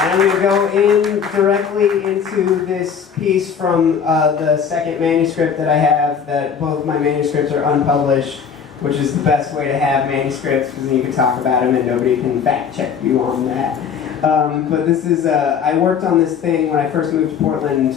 And I'm going to go in directly into this piece from the second manuscript that I have, that both my manuscripts are unpublished, which is the best way to have manuscripts, because then you can talk about them and nobody can fact check you on that. But this is, I worked on this thing when I first moved to Portland,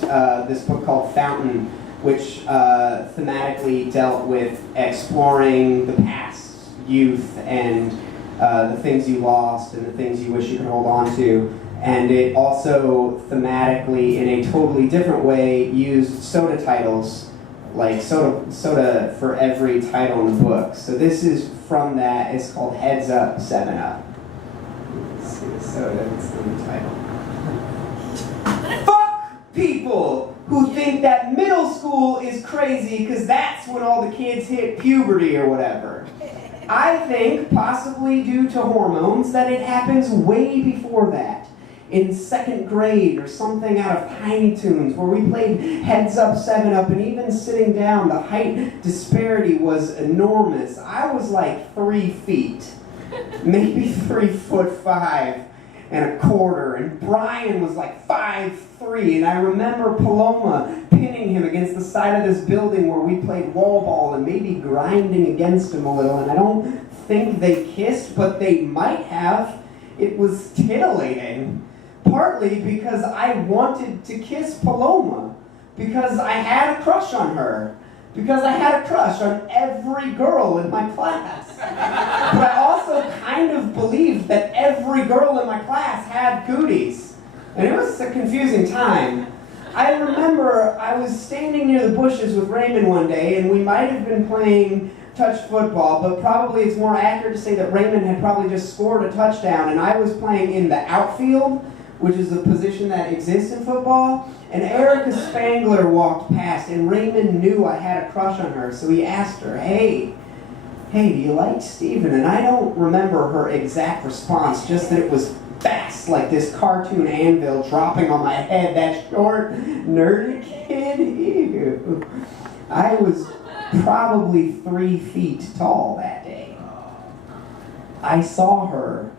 this book called Fountain, which thematically dealt with exploring the past, youth, and the things you lost and the things you wish you could hold on to. And it also thematically, in a totally different way, used soda titles, like soda for every title in the book. So this is from that. It's called Heads Up, 7 Up. Let's see the soda, it's in the title. Fuck people who think that middle school is crazy because that's when all the kids hit puberty or whatever. I think, possibly due to hormones, that it happens way before that. In 2nd grade or something out of Tiny Toons, where we played Heads Up, 7 Up, and even sitting down, the height disparity was enormous. I was like 3 feet, maybe 3'5" and a quarter, and Brian was like 5'3", and I remember Paloma pinning him against the side of this building where we played wall ball and maybe grinding against him a little, and I don't think they kissed, but they might have. It was titillating. Partly because I wanted to kiss Paloma, because I had a crush on her, because I had a crush on every girl in my class. But I also kind of believed that every girl in my class had cooties. And it was a confusing time. I remember I was standing near the bushes with Raymond one day, and we might have been playing touch football, but probably it's more accurate to say that Raymond had probably just scored a touchdown, and I was playing in the outfield, which is a position that exists in football, and Erica Spangler walked past, and Raymond knew I had a crush on her, so he asked her, hey, do you like Steven? And I don't remember her exact response, just that it was fast, like this cartoon anvil dropping on my head, that short, nerdy kid. Ew. I was probably 3 feet tall that day. I saw her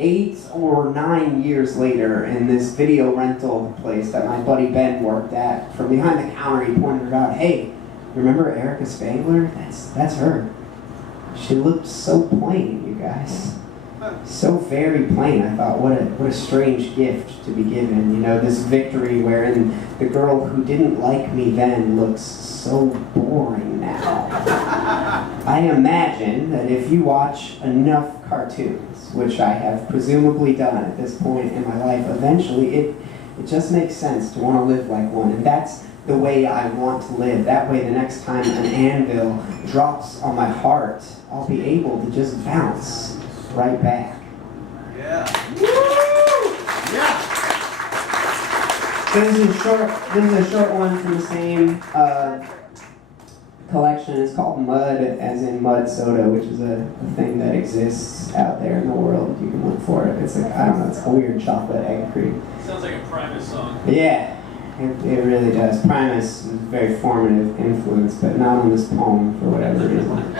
8 or 9 years later in this video rental place that my buddy Ben worked at. From behind the counter, he pointed her out. Hey, remember Erica Spangler? That's her. She looked so plain, you guys. So very plain. I thought, what a strange gift to be given. You know, this victory wherein the girl who didn't like me then looks so boring now. I imagine that if you watch enough cartoons, which I have presumably done at this point in my life, eventually it just makes sense to want to live like one. And that's the way I want to live. That way the next time an anvil drops on my heart, I'll be able to just bounce right back. Yeah. Woo! Yeah. This is a short one from the same collection. It's called Mud, as in mud soda, which is a thing that exists out there in the world. You can look for it. It's like, I don't know, it's a weird chocolate egg cream. Sounds like a Primus song. Yeah, it really does. Primus is a very formative influence, but not on this poem for whatever reason.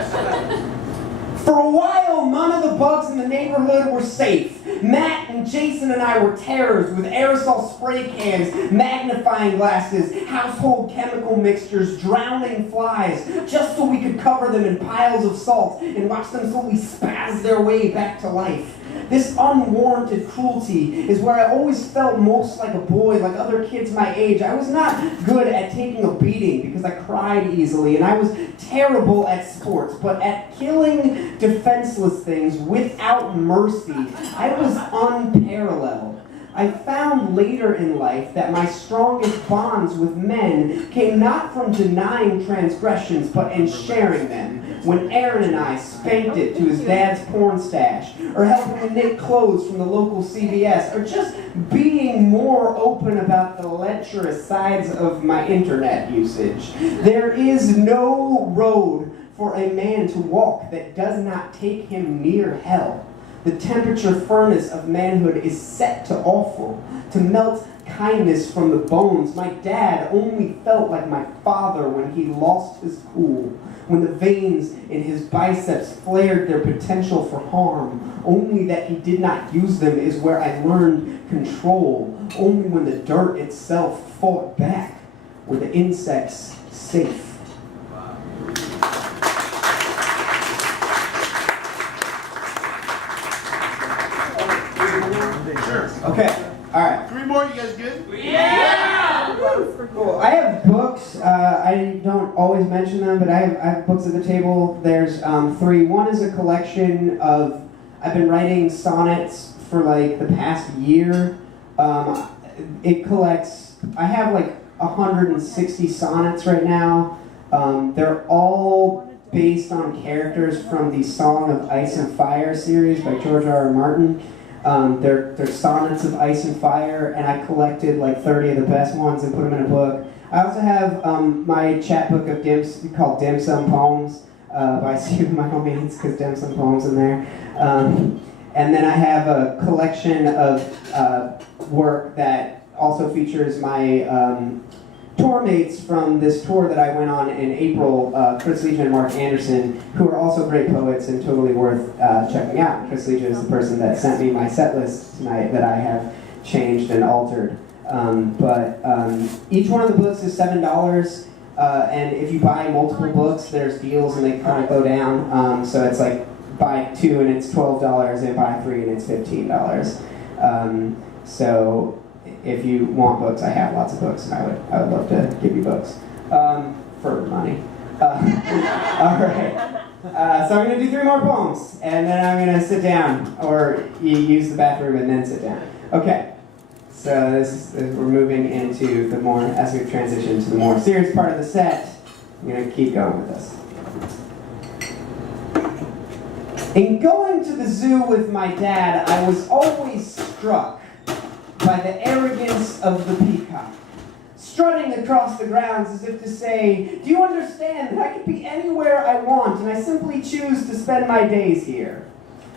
For a while, none of the bugs in the neighborhood were safe. Matt and Jason and I were terrors with aerosol spray cans, magnifying glasses, household chemical mixtures, drowning flies, just so we could cover them in piles of salt and watch them slowly spaz their way back to life. This unwarranted cruelty is where I always felt most like a boy, like other kids my age. I was not good at taking a beating because I cried easily, and I was terrible at sports, but at killing defenseless things without mercy, I was unparalleled. I found later in life that my strongest bonds with men came not from denying transgressions, but in sharing them. When Aaron and I spanked it to his dad's porn stash, or helping him knit clothes from the local CVS, or just being more open about the lecherous sides of my internet usage. There is no road for a man to walk that does not take him near hell. The temperature furnace of manhood is set to awful, to melt kindness from the bones. My dad only felt like my father when he lost his cool, when the veins in his biceps flared their potential for harm. Only that he did not use them is where I learned control. Only when the dirt itself fought back were the insects safe. Okay, all right. 3 more, you guys good? Yeah! Cool. I have books. I don't always mention them, but I have books at the table. There's 3. One is a collection of, I've been writing sonnets for like the past year. It collects, I have like 160 sonnets right now. They're all based on characters from the Song of Ice and Fire series by George R. R. Martin. They're sonnets of ice and fire, and I collected like 30 of the best ones and put them in a book. I also have my chapbook of called Dim Sum Poems by Stephen Michael Meads, because Dim Sum Poems in there. And then I have a collection of work that also features my tour mates from this tour that I went on in April, Chris Legion and Mark Anderson, who are also great poets and totally worth checking out. Chris Legion is the person that sent me my set list tonight that I have changed and altered. Each one of the books is $7, and if you buy multiple books, there's deals and they kind of go down. So it's like buy 2 and it's $12, and buy 3 and it's $15. So if you want books, I have lots of books, and I would love to give you books for money. All right. So I'm going to do 3 more poems, and then I'm going to sit down, or you use the bathroom and then sit down. Okay. So we're moving into the more, as we transition to the more serious part of the set. I'm going to keep going with this. In going to the zoo with my dad, I was always struck by the arrogance of the peacock, strutting across the grounds as if to say, do you understand that I could be anywhere I want and I simply choose to spend my days here?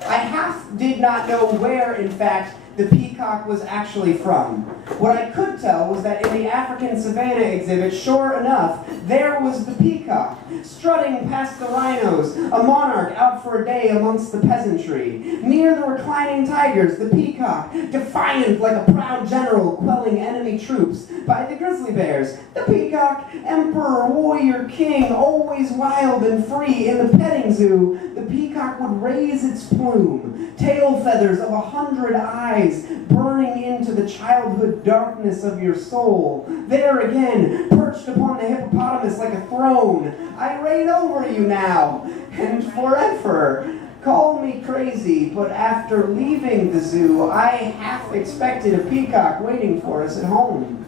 I half did not know where, in fact, the peacock was actually from. What I could tell was that in the African Savannah exhibit, sure enough, there was the peacock, strutting past the rhinos, a monarch out for a day amongst the peasantry. Near the reclining tigers, the peacock, defiant like a proud general quelling enemy troops. By the grizzly bears, the peacock, emperor, warrior, king, always wild and free. In the petting zoo, the peacock would raise its plume, tail feathers of 100 eyes, burning into the childhood darkness of your soul. There again, perched upon the hippopotamus like a throne, I reign over you now, and forever. Call me crazy, but after leaving the zoo, I half expected a peacock waiting for us at home.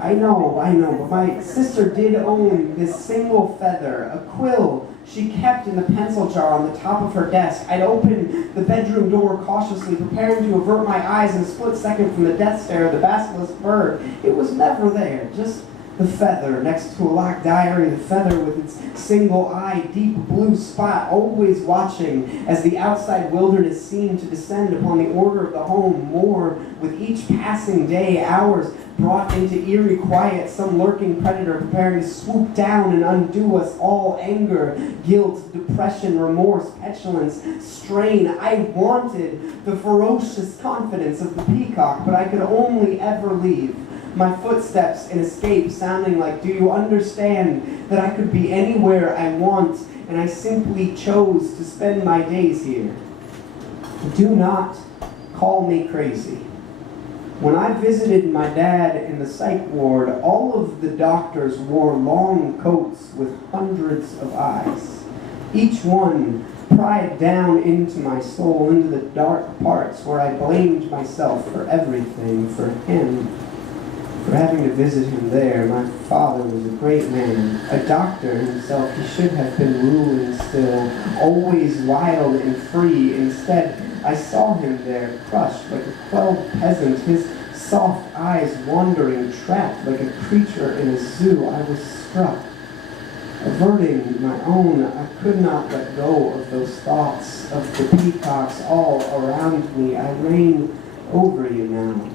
I know, but my sister did own this single feather, a quill she kept in the pencil jar on the top of her desk. I'd open the bedroom door cautiously, preparing to avert my eyes in a split second from the death stare of the basilisk bird. It was never there, just the feather next to a locked diary, the feather with its single eye, deep blue spot, always watching as the outside wilderness seemed to descend upon the order of the home more with each passing day. Hours brought into eerie quiet, some lurking predator preparing to swoop down and undo us all. Anger, guilt, depression, remorse, petulance, strain. I wanted the ferocious confidence of the peacock, but I could only ever leave my footsteps in escape sounding like, do you understand that I could be anywhere I want, and I simply chose to spend my days here? Do not call me crazy. When I visited my dad in the psych ward, all of the doctors wore long coats with hundreds of eyes. Each one pried down into my soul, into the dark parts where I blamed myself for everything, for him, for having to visit him there. My father was a great man, a doctor himself. He should have been ruling still, always wild and free. Instead, I saw him there, crushed like a quelled peasant, his soft eyes wandering, trapped like a creature in a zoo. I was struck. Averting my own, I could not let go of those thoughts of the peacocks all around me. I reign over you now.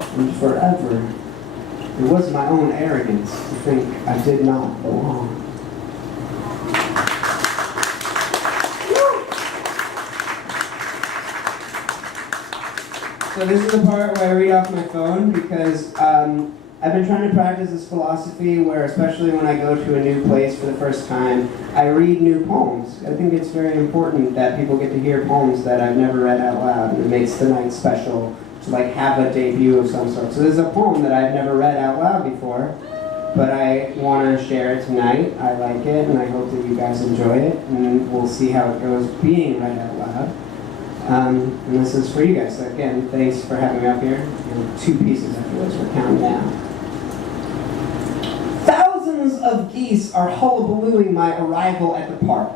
and forever. It was my own arrogance to think I did not belong. So this is the part where I read off my phone because I've been trying to practice this philosophy where, especially when I go to a new place for the first time, I read new poems. I think it's very important that people get to hear poems that I've never read out loud, and it makes the night special to have a debut of some sort. So there's a poem that I've never read out loud before, but I want to share it tonight. I like it, and I hope that you guys enjoy it, and we'll see how it goes being read out loud. And this is for you guys. So again, thanks for having me up here. Two pieces afterwards, we're counting down. Thousands of geese are hullabalooing my arrival at the park.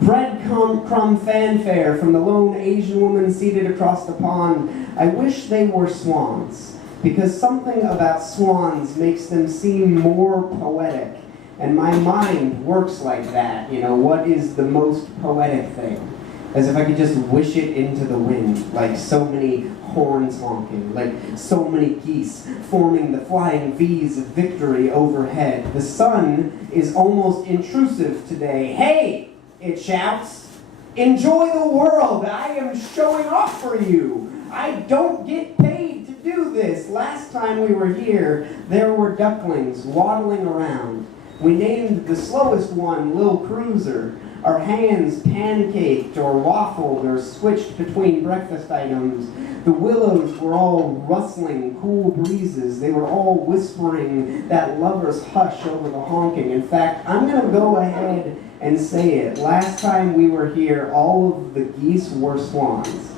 Breadcrumb fanfare from the lone Asian woman seated across the pond. I wish they were swans, because something about swans makes them seem more poetic. And my mind works like that. What is the most poetic thing? As if I could just wish it into the wind, like so many horns honking, like so many geese forming the flying V's of victory overhead. The sun is almost intrusive today. Hey, it shouts, enjoy the world. I am showing off for you. I don't get paid to do this. Last time we were here, there were ducklings waddling around. We named the slowest one Lil Cruiser. Our hands pancaked or waffled or switched between breakfast items. The willows were all rustling cool breezes. They were all whispering that lover's hush over the honking. In fact, I'm going to go ahead and say it. Last time we were here, all of the geese were swans.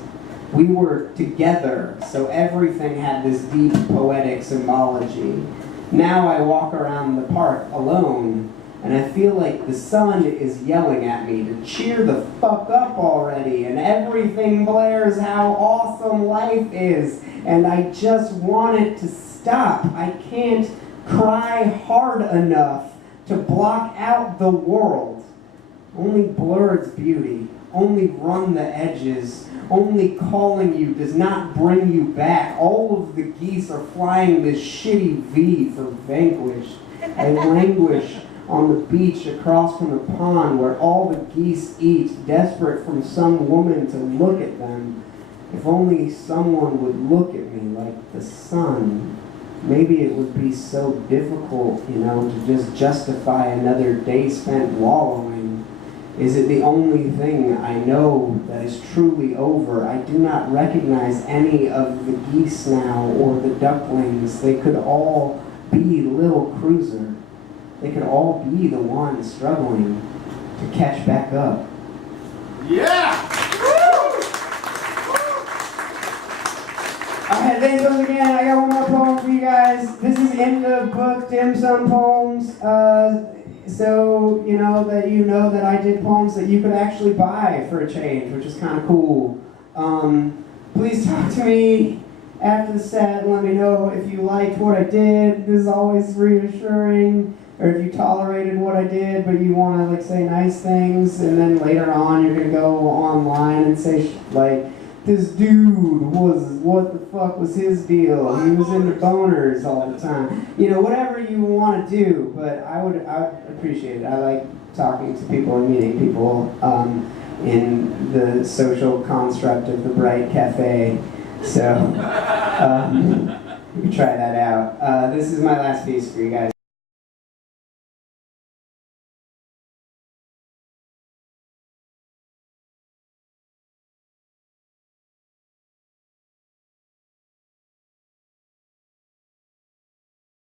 We were together, so everything had this deep poetic symbology. Now I walk around the park alone, and I feel like the sun is yelling at me to cheer the fuck up already, and everything blares how awesome life is, and I just want it to stop. I can't cry hard enough to block out the world. Only blur its beauty, only run the edges, only calling you does not bring you back. All of the geese are flying this shitty V for vanquished. I languish on the beach across from the pond where all the geese eat, desperate from some woman to look at them. If only someone would look at me like the sun, maybe it would be so difficult, to just justify another day spent wallowing. Is it the only thing I know that is truly over? I do not recognize any of the geese now or the ducklings. They could all be Lil Cruiser. They could all be the one struggling to catch back up. Yeah! Alright, thanks once again. I got one more poem for you guys. This is in the book Dim Sum Poems. So that I did poems that you could actually buy for a change, which is kind of cool. Please talk to me after the set and let me know if you liked what I did. This is always reassuring. Or if you tolerated what I did, but you want to say nice things, and then later on you're gonna go online and say this dude what the fuck was his deal? He was into boners all the time. Whatever you want to do, but I would appreciate it. I like talking to people and meeting people in the social construct of the Bright Cafe. So you can try that out. This is my last piece for you guys.